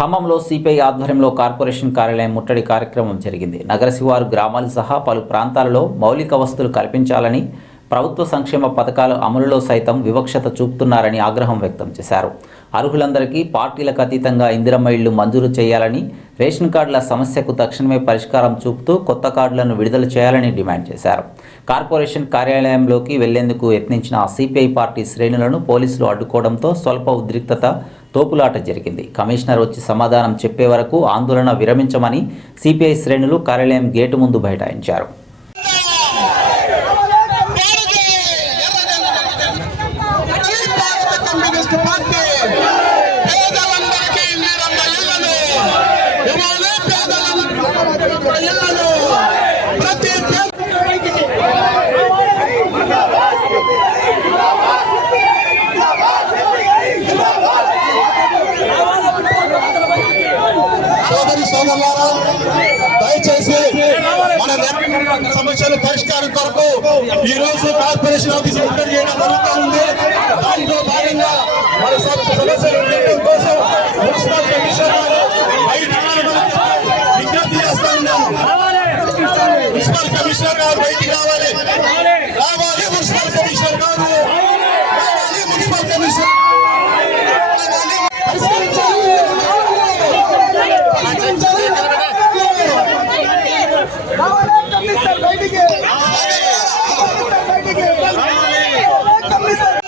ఖమ్మంలో సిపిఐ ఆధ్వర్యంలో కార్పొరేషన్ కార్యాలయం ముట్టడి కార్యక్రమం జరిగింది. నగర శివారు గ్రామాలు సహా పలు ప్రాంతాలలో మౌలిక వసతులు కల్పించాలని ప్రభుత్వ సంక్షేమ పథకాల అమలులో సైతం వివక్షత చూపుతున్నారని ఆగ్రహం వ్యక్తం చేశారు. అర్హులందరికీ పార్టీలకు అతీతంగా ఇందిరమ్మ ఇళ్ళు మంజూరు చేయాలని రేషన్ కార్డుల సమస్యకు తక్షణమే పరిష్కారం చూపుతూ కొత్త కార్డులను విడుదల చేయాలని డిమాండ్ చేశారు. కార్పొరేషన్ కార్యాలయంలోకి వెళ్ళేందుకు యత్నించిన సిపిఐ పార్టీ శ్రేణులను పోలీసులు అడ్డుకోవడంతో స్వల్ప ఉద్రిక్తత తోపులాట జరిగింది కమిషనర్ వచ్చి సమాధానం చెప్పే వరకు ఆందోళన విరమించమని సిపిఐ శ్రేణులు కార్యాలయం గేటు ముందు బైఠాయించారు పేదలందరికీ ఇందిరమ్మ ఇళ్ళను ఇవ్వాలి పేదలందరికీ ఇళ్ళను ప్రతి పేద సోదరి సోదరులారా దయచేసి మన సమస్యల పరిష్కారం కొరకు ఈ రోజు కార్పొరేషన్ ఆఫీస్ ముట్టడి చేయడం జరుగుతుంది. దాంట్లో భాగంగా మన సమ- సమస్యలు తీర్చడం కోసం మున్సిపల్ కమిషనర్ గారు బయట విజ్ఞప్తి చేస్తా ఉన్నాం మున్సిపల్ కమిషనర్ గారు బయటికి రావాలి. రావాలి మున్సిపల్ కమిషనర్ గారు రావాలి మున్సిపల్ కమిషనర్ రావాలి కమిషనర్ బయటికి కమిషనర్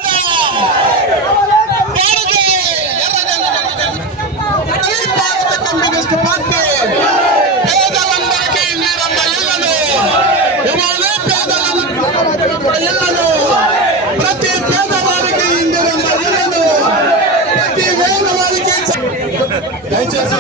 బయటికి కమిషనర్ కమ్యూనిస్ట్ పార్టీ పేదలందరికీ ఇందిరమ్మ ఇళ్ళను ఇళ్ళను ప్రతి పేదవారికి ఇందిరమ్మ ఇళ్ళను ప్రతి పేదవారికి దయచేసి